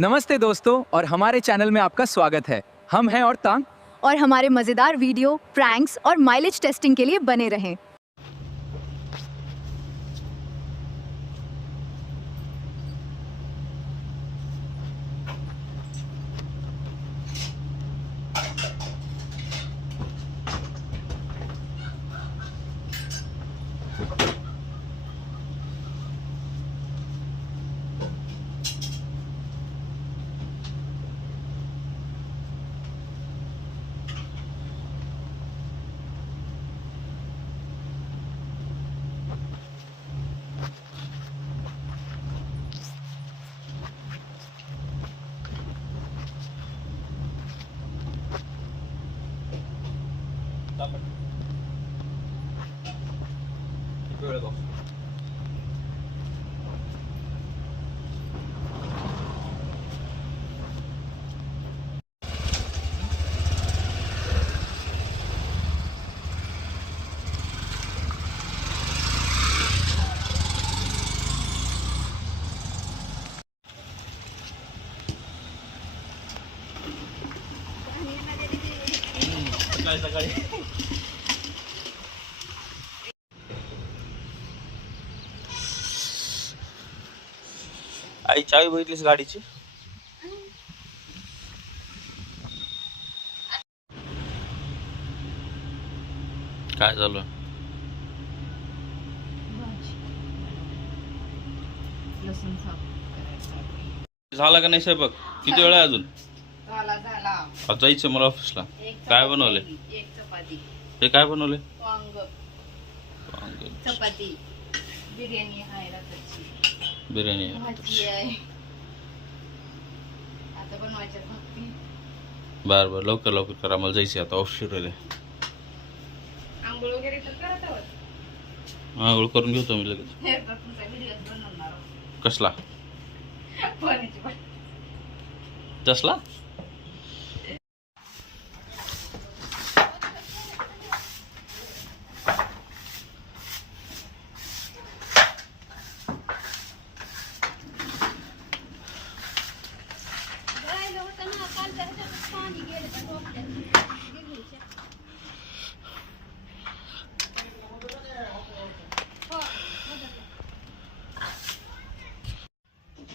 नमस्ते दोस्तों और हमारे चैनल में आपका स्वागत है। हम हैं और तांग और हमारे मजेदार वीडियो, प्रैंक्स और माइलेज टेस्टिंग के लिए बने रहें। सकाळी आई चावी बघितलीस गाडीची? काय झालं? झाला का नाही स्वयंपाक? किती वेळ आहे अजून? आज जायचं मला ऑफिसला. काय बनवले? ते काय बनवले? चपाती, बिर्याणी आहे, रात्रीची बिर्याणी भाजी आहे. आता बनवायच्या भाकरी. बर बर, लवकर लवकर करा, मला जायचं आता ऑफिस रे. आंघोळ वगैरे तर करत आहोत. आंघोळ करून घेतो मी लगेच. हे तर तुमचा व्हिडिओ बनवणार आहोत. कसला? पाण्याची बाटली. तसला?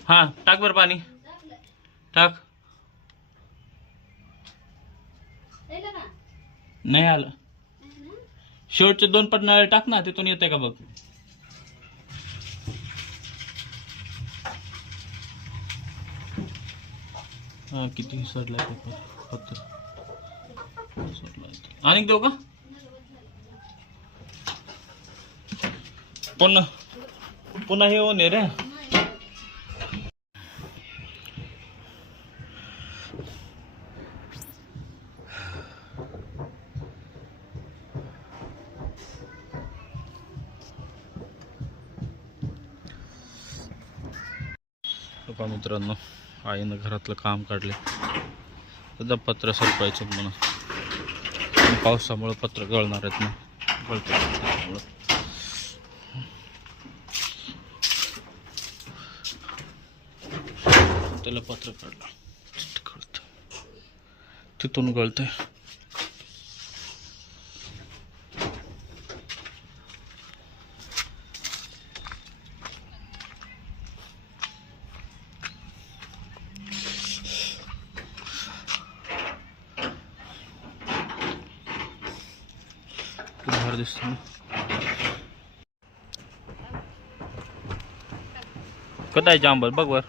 हा टाक बर पाणी टाक. नाही आलं. शेवटचे 2 पटनाळे टाक ना, तिथून येते का बघ. हा किती सडलाय पत्तर. आणि देऊ का? पुन्हा हे होणे रे. मित्रांनो, आईनं घरातलं काम काढले. सध्या पत्र सरपायचं म्हणून पावसामुळे पत्र गळणार आहेत ना, गळतं. त्याला पत्र काढलं, तिथून गळतंय. बाहेर दिसतो ना. कधी आहे जांभळ बघ वर.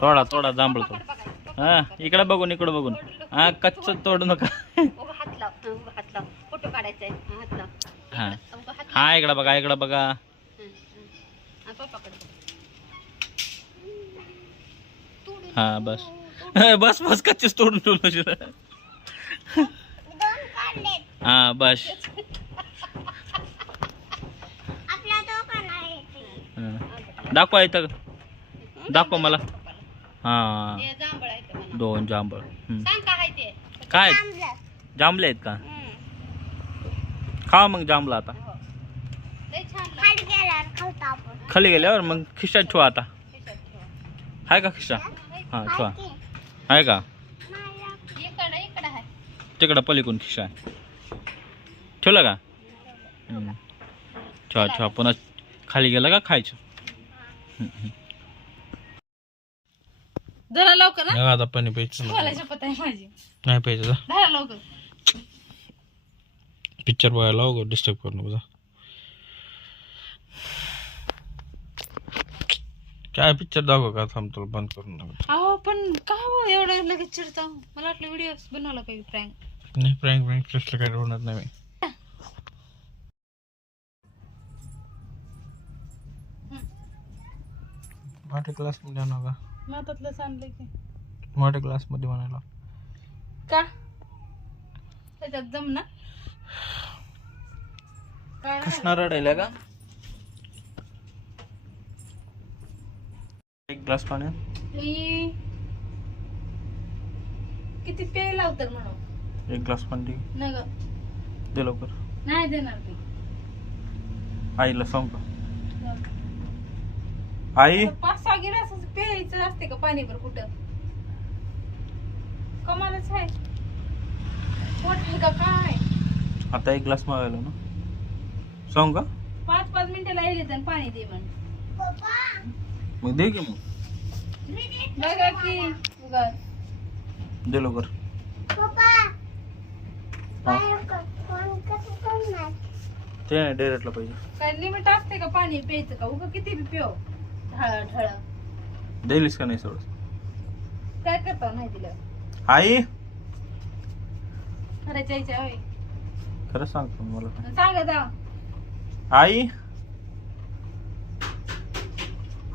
थोडा थोडा जांभळ थोडा. हा इकडे बघून इकडे बघून. हा कच्च तोडू नका. हा हा इकडे बघा इकडे बघा. हा बस बस बस कच्चेच तोडून ठेवलं. हा बस. दाखवा इथं, दाखवा मला. हा 2 जांभळ. काय जांभले आहेत का? खा मग जांभला आता. लय छान खाली गेल्यावर मग खिशात ठेवा आता. आहे का खिशा? हा ठेवा. आहे का? इकडे इकडे आहे. तिकडं पलीकडून खिशा आहे. ठेवलं का? ठेवा ठेवा. पुन्हा खाली गेला का खायचं. जरा लवकर ना. आता पाणी प्यायचं मला शपथ आहे माझी. नाही प्यायचं. जरा लवकर. पिक्चर बघायला हो, डिस्टर्ब करू नको. काय पिक्चर दाखव का? थांब तुला बंद करून टाकतो. अहो पण का हो एवढं लगेच चिडता? मला वाटलं व्हिडिओ बनवला काही प्रँक. नाही प्रँक कसलं काय होणार नाही मी. मोठ्या क्लास मध्ये आणा का? मातातलं सांगलं की मोठ्या क्लास मध्ये म्हणायला का त्याच्यात जम ना. काय कृष्णा रडायला का? एक ग्लास पाण्यात नाही. किती प्यायला लावतर म्हणून. एक ग्लास पाणी नाही ग, दे लवकर. नाही देणार ती. आईला सांग का? आई 5-6 गिलास प्यायचं असते का पाणी भर कुठं? कमालच आहे. पोट आहे का काय? आता एक ग्लास मागायला ना. सांग का? 5-5 मिनिटाला येईल तर पाणी दे म्हण. मग दे की मग. बघा की उगाच. दे लवकर. ते नाही डायरेक्टला पाहिजे. काय लिमिट असते का पाणी प्यायचं का? उगा किती बी पिव. ढळ ढळ. द्यायलीस का नाही सोड? काय करता नाही दिलं. आई खरंच यायचं होय. खरं सांगतो मला. सांगा जा. आई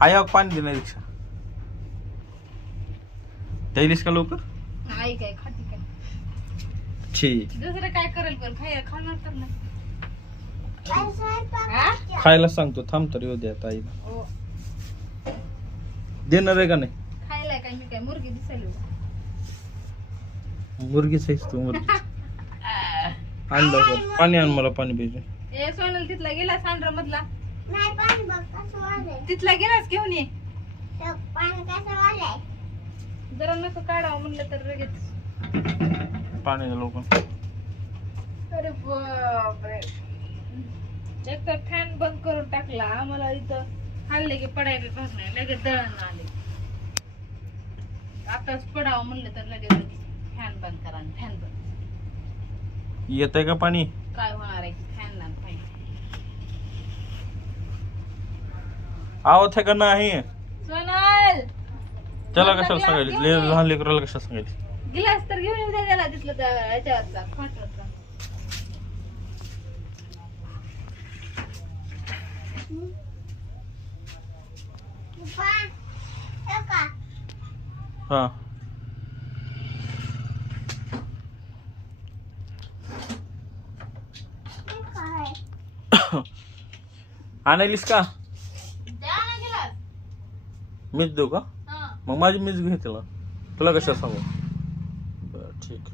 आई अहो पाणी देणार रिक्षा. द्यायलीस का लवकर? नाही काय खाती काय? ठीक. दुसरं काय करेल पण खाणार तर नाही. हा? खायला सांगतो. थांब तर येऊ दे आता आईला. हो. देणार आहे का नाही? खायला काय मी काय मुर्गी दिसायला का? मुर्गीच आहेस तू. मुर्गी आण लवकर पाणी. आण मला पाणी पाहिजे. ए सोनल तिथला गेला सांड्रा मधला. तिथला गेलास घेऊन ये. जरा नको काढावं म्हणलं तर लगेच. पाणी दे लवकर. अरे बापरे. एक तर फॅन बंद करून टाकला. आम्हाला इथं हल्ले की पडायला भाग नाही. लगेच दळण आले. आताच पडावं म्हणलं तर लगेच फॅन बंद करा. फॅन बंद. येतंय का पाणी? काय होणार आहे फॅन ना पाहिजे. आहो थे का नाही. सोनल त्याला कशाला सांगायची? लहान लेकराला कशाला सांगायची? गिलास तर घेऊन येऊ द्या त्याला. तिथलं त्या याच्यावरचा खाटावरचा. हा आणायलीस का? द्या ना गिलास. मीच देऊ का? हा. मग माझी मीच घे. तुला कशाला सांगू? बरं ठीक.